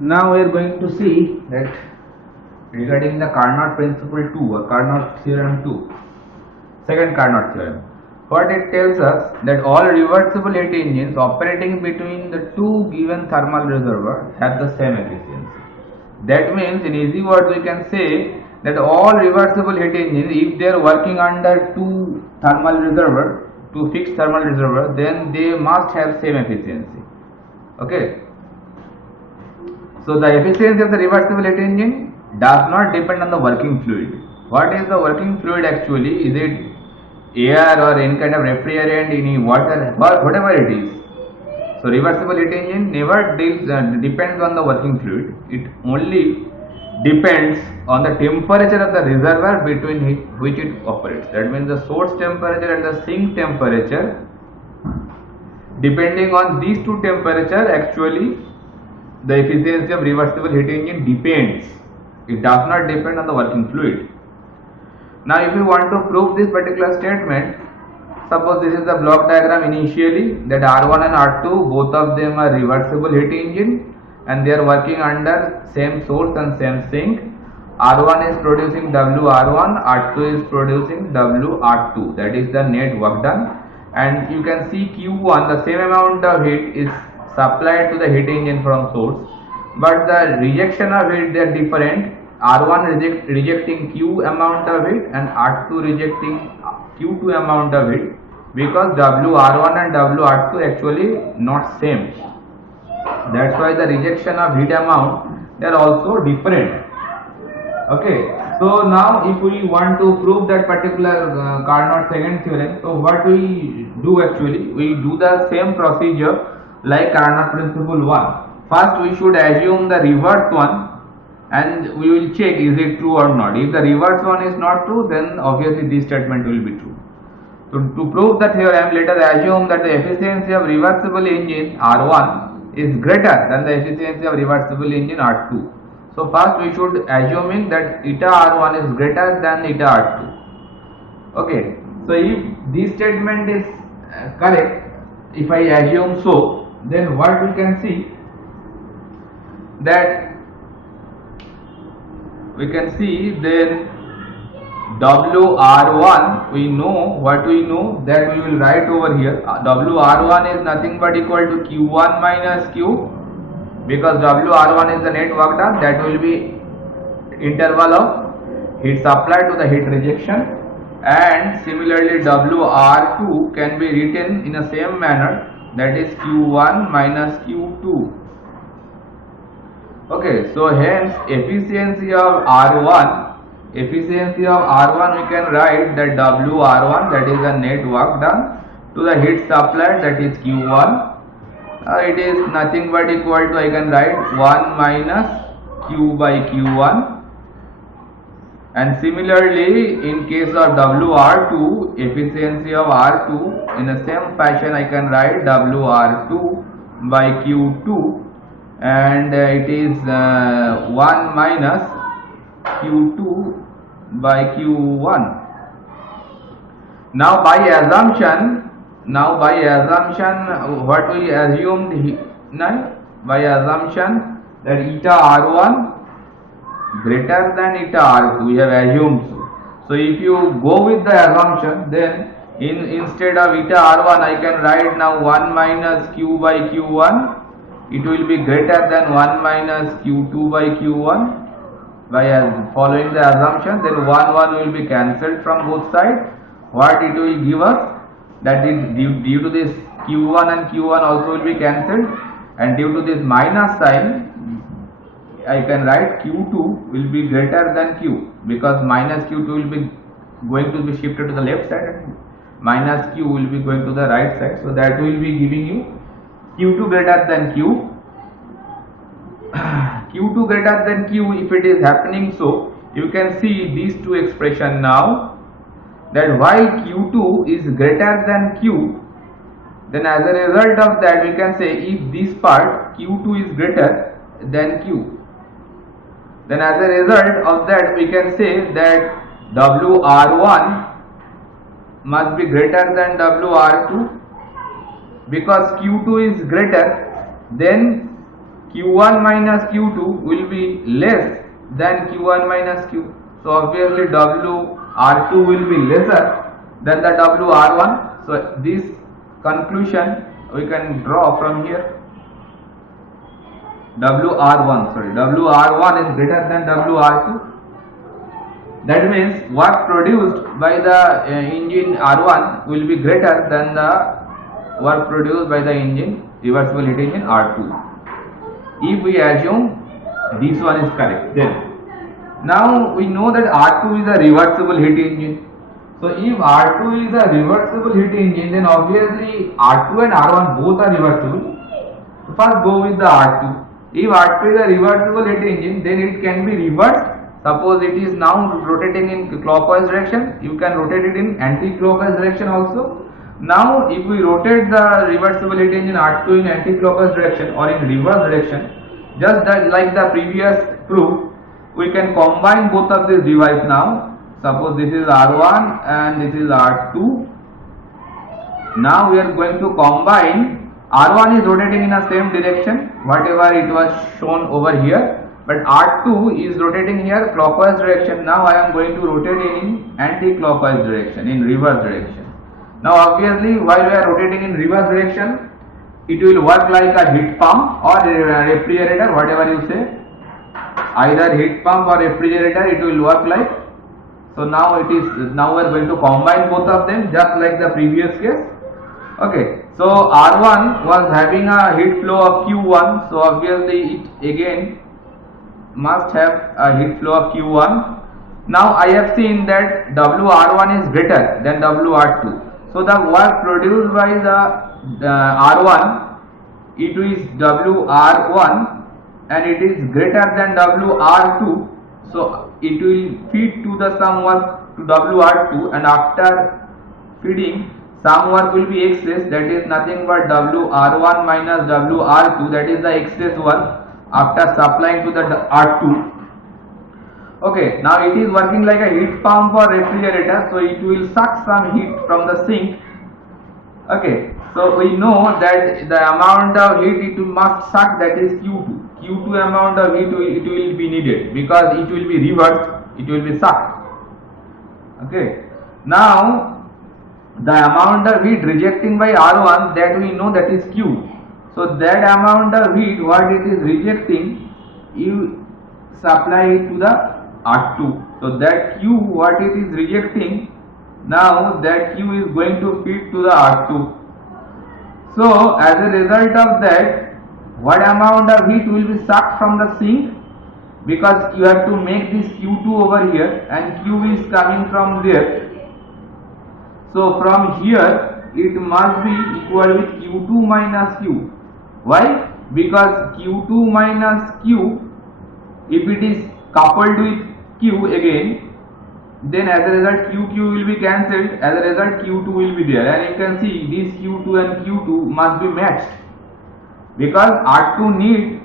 Now we are going to see that regarding the Carnot principle 2 or Carnot theorem 2, second Carnot theorem. What it tells us that all reversible heat engines operating between the two given thermal reservoirs have the same efficiency. That means in easy words we can say that all reversible heat engines, if they are working under two thermal reservoirs, two fixed thermal reservoirs, then they must have same efficiency. Okay. So the efficiency of the reversible heat engine does not depend on the working fluid. What is the working fluid actually? Is it air or any kind of refrigerant, any water, whatever it is? So reversible heat engine never depends on the working fluid. It only depends on the temperature of the reservoir between which it operates. That means the source temperature and the sink temperature. Depending on these two temperature, actually the efficiency of reversible heat engine depends. It does not depend on the working fluid. Now if you want to prove this particular statement, suppose this is the block diagram initially, that R1 and R2 both of them are reversible heat engine and they are working under same source and same sink. R1 is producing WR1, R2 is producing WR2, that is the net work done, and you can see Q1, the same amount of heat is supplied to the heat engine from source, but the rejection of heat they are different. R1 rejecting Q amount of heat and R2 rejecting Q2 amount of heat, because WR1 and WR2 actually not same. That's why the rejection of heat amount they are also different. Okay, so now if we want to prove that particular Carnot second theorem, so what we do actually, we do the same procedure like Carnot principle 1. First we should assume the reverse one and we will check is it true or not. If the reverse one is not true, then obviously this statement will be true. So to prove the theorem, let us assume that the efficiency of reversible engine R1 is greater than the efficiency of reversible engine R2. So first we should assuming that eta R1 is greater than eta R2. Okay, so if this statement is correct, if I assume so, then what we can see that then WR1, we know what we know, that we will write over here. WR1 is nothing but equal to Q1 minus Q, because WR1 is the net work done, that will be interval of heat supply to the heat rejection, and similarly WR2 can be written in the same manner, that is Q1 minus Q2. Okay, so hence efficiency of R1 we can write that WR1, that is the net work done to the heat supplied, that is Q1. It is nothing but equal to, I can write 1 minus Q by Q1. And similarly in case of WR2, efficiency of R2, in the same fashion I can write WR2 by Q2, and it is 1 minus Q2 by Q1. Now by assumption, what we assumed now, by assumption that eta R1 greater than eta R2, we have assumed so. So if you go with the assumption, then instead of eta R1 I can write now 1 minus Q by Q1, it will be greater than 1 minus Q2 by Q1. By following the assumption, then 1 will be cancelled from both sides. What it will give us, that is due to this Q1 and Q1 also will be cancelled, and due to this minus sign I can write Q2 will be greater than Q, because minus Q2 will be going to be shifted to the left side and minus Q will be going to the right side. So that will be giving you Q2 greater than Q. Q2 greater than Q, if it is happening, so you can see these two expressions now, that while Q2 is greater than Q, then as a result of that we can say if this part Q2 is greater than Q, then as a result of that we can say that WR1 must be greater than WR2, because Q2 is greater, then Q1 minus Q2 will be less than Q1 minus Q. So obviously WR2 will be lesser than the WR1. So this conclusion we can draw from here. WR1 is greater than WR2. That means work produced by the engine R1 will be greater than the work produced by the engine reversible heat engine R2. If we assume this one is correct, then now we know that R2 is a reversible heat engine. So if R2 is a reversible heat engine, then obviously R2 and R1 both are reversible. So first go with the R2. If R2 is a reversible heat engine, then it can be reversed. Suppose it is now rotating in clockwise direction, you can rotate it in anti-clockwise direction also. Now if we rotate the reversible heat engine R2 in anti-clockwise direction or in reverse direction, just like the previous proof, we can combine both of these devices now. Suppose this is R1 and this is R2. Now we are going to combine. R1 is rotating in the same direction, whatever it was shown over here. But R2 is rotating here clockwise direction. Now I am going to rotate it in anti-clockwise direction, in reverse direction. Now obviously while we are rotating in reverse direction, it will work like a heat pump or a refrigerator, whatever you say. Either heat pump or refrigerator it will work like. So now we are going to combine both of them just like the previous case. Okay. So R1 was having a heat flow of Q1. So obviously it again must have a heat flow of Q1. Now I have seen that WR1 is greater than WR2. So the work produced by the R1, it is WR1 and it is greater than WR2. So it will feed to the some work to WR2, and after feeding some work will be excess, that is nothing but WR1 minus WR2, that is the excess work after supplying to the R2. Okay, now it is working like a heat pump or refrigerator, so it will suck some heat from the sink. Okay, so we know that the amount of heat it must suck, that is Q2. Q2 amount of heat it will be needed because it will be reversed, it will be sucked. Okay, now the amount of heat rejecting by R1, that we know, that is Q. So that amount of heat what it is rejecting, you supply it to the R2. So that Q what it is rejecting, now that Q is going to feed to the R2. So as a result of that, what amount of heat will be sucked from the sink, because you have to make this Q2 over here and Q is coming from there. So from here it must be equal with Q2 minus Q. Why? Because Q2 minus Q, if it is coupled with Q again, then as a result Q will be cancelled, as a result Q2 will be there, and you can see this Q2 and Q2 must be matched because R2 need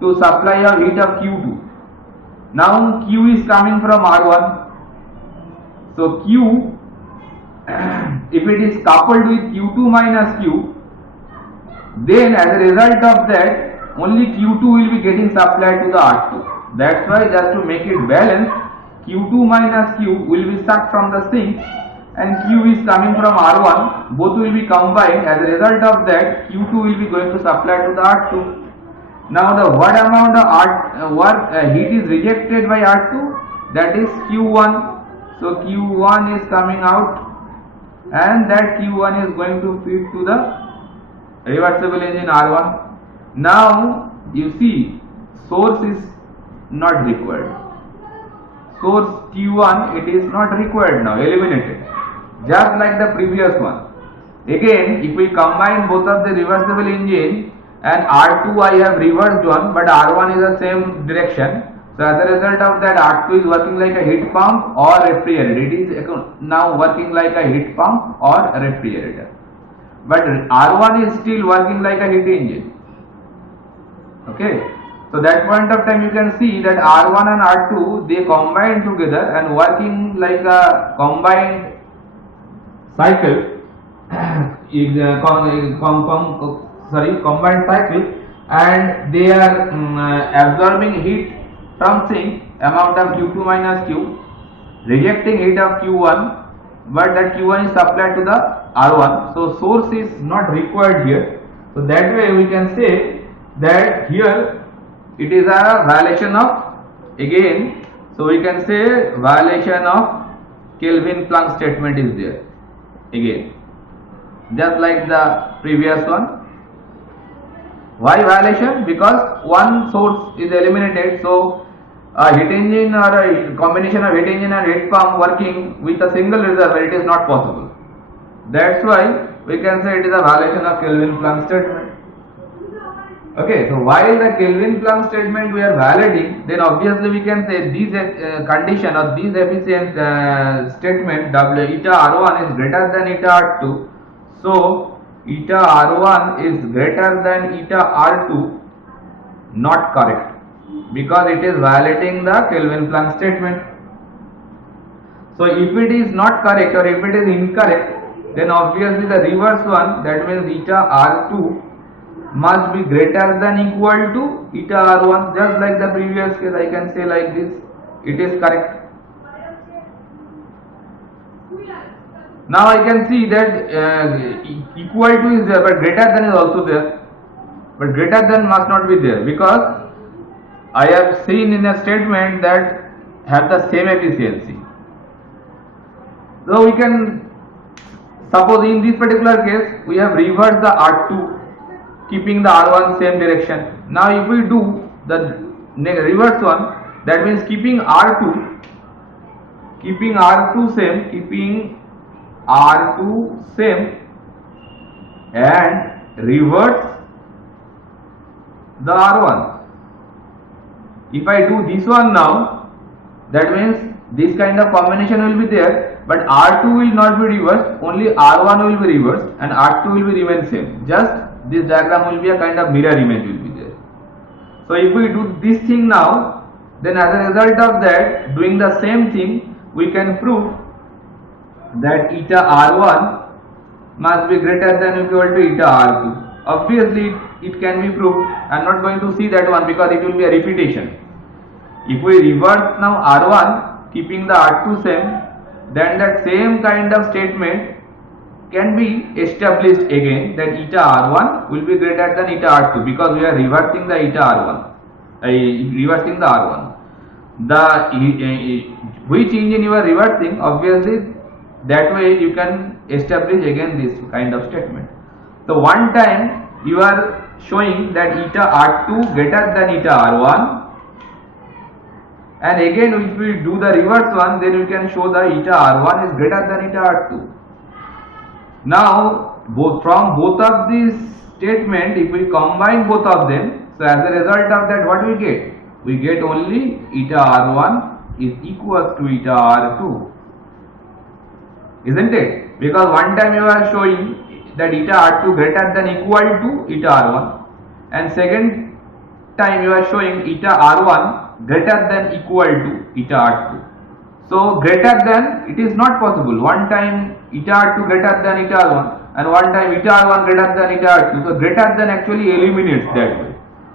to supply a heat of Q2. Now Q is coming from R1, so Q if it is coupled with Q2 minus Q, then as a result of that only Q2 will be getting supplied to the R2. That's why just to make it balanced, Q2 minus Q will be sucked from the sink and Q is coming from R1, both will be combined. As a result of that, Q2 will be going to supply to the R2. Now the what amount of heat is rejected by R2, that is Q1. So Q1 is coming out and that Q1 is going to feed to the reversible engine R1. Now you see source is not required. Source Q1 it is not required now, eliminated, just like the previous one. Again if we combine both of the reversible engine, and R2 I have reversed one but R1 is the same direction, so as a result of that R2 is working like a heat pump or refrigerator. It is now working like a heat pump or a refrigerator, but R1 is still working like a heat engine. Okay, so that point of time you can see that R1 and R2 they combine together and working like a combined cycle combined cycle, and they are absorbing heat from sink amount of Q2 minus Q, rejecting heat of Q1, but that Q1 is supplied to the R1, so source is not required here. So that way we can say that here it is a violation of, again, so we can say violation of Kelvin-Planck statement is there again, just like the previous one. Why violation? Because one source is eliminated, so a heat engine or a combination of heat engine and heat pump working with a single reservoir, it is not possible. That's why we can say it is a violation of Kelvin-Planck statement. Okay, so while the Kelvin-Planck statement we are validating, then obviously we can say this condition or this efficient statement W eta R1 is greater than eta R2. So eta R1 is greater than eta R2, not correct, because it is violating the Kelvin-Planck statement. So if it is not correct or if it is incorrect, then obviously the reverse one, that means eta R2 must be greater than equal to eta R1, just like the previous case. I can say like this, it is correct. Now I can see that equal to is there, but greater than is also there, but greater than must not be there, because I have seen in a statement that have the same efficiency. So we can suppose in this particular case we have reversed the R2, keeping the R1 same direction. Now if we do the reverse one, that means keeping R2 same and reverse the R1. If I do this one now, that means this kind of combination will be there, but R2 will not be reversed, only R1 will be reversed and R2 will be remain same. Just this diagram will be a kind of mirror image will be there. So if we do this thing now, then as a result of that, doing the same thing, we can prove that eta R1 must be greater than or equal to eta R2. Obviously it can be proved. I am not going to see that one because it will be a repetition. If we reverse now R1 keeping the R2 same, then that same kind of statement can be established again, that eta R1 will be greater than eta R2, because we are reversing the eta R1, reversing the R1. Which engine you are reversing, obviously that way you can establish again this kind of statement. So one time you are showing that eta R2 greater than eta R1, and again if we do the reverse one, then you can show that eta R1 is greater than eta R2. Now from both of these statements, if we combine both of them, so as a result of that, what we get? We get only eta R1 is equals to eta R2, isn't it? Because one time you are showing that eta R2 greater than equal to eta R1, and second time you are showing eta R1 greater than equal to eta R2. So greater than, it is not possible. One time eta R2 greater than eta R1 and one time eta R1 greater than eta R2. So greater than actually eliminates that way.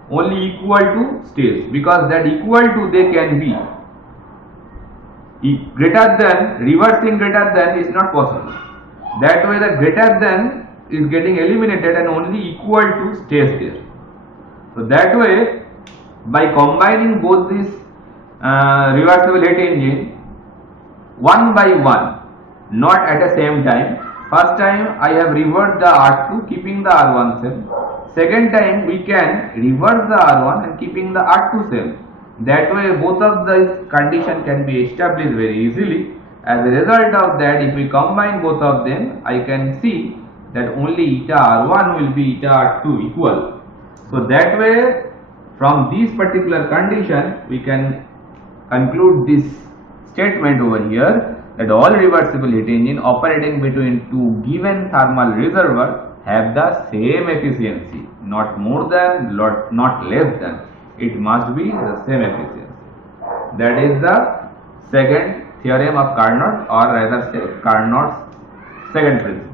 Only equal to stays, because that equal to they can be. Greater than, reversing greater than is not possible. That way the greater than is getting eliminated and only equal to stays there. So that way, by combining both these reversible heat engine one by one, not at the same time. First time I have reversed the R2 keeping the R1 same. Second time we can reverse the R1 and keeping the R2 same. That way both of these conditions can be established very easily. As a result of that, if we combine both of them, I can see that only eta R1 will be eta R2 equal. So that way, from this particular condition, we can conclude this statement over here, that all reversible heat engine operating between two given thermal reservoirs have the same efficiency, not more than, not less than. It must be the same efficiency. That is the second theorem of Carnot, or rather say Carnot's second principle.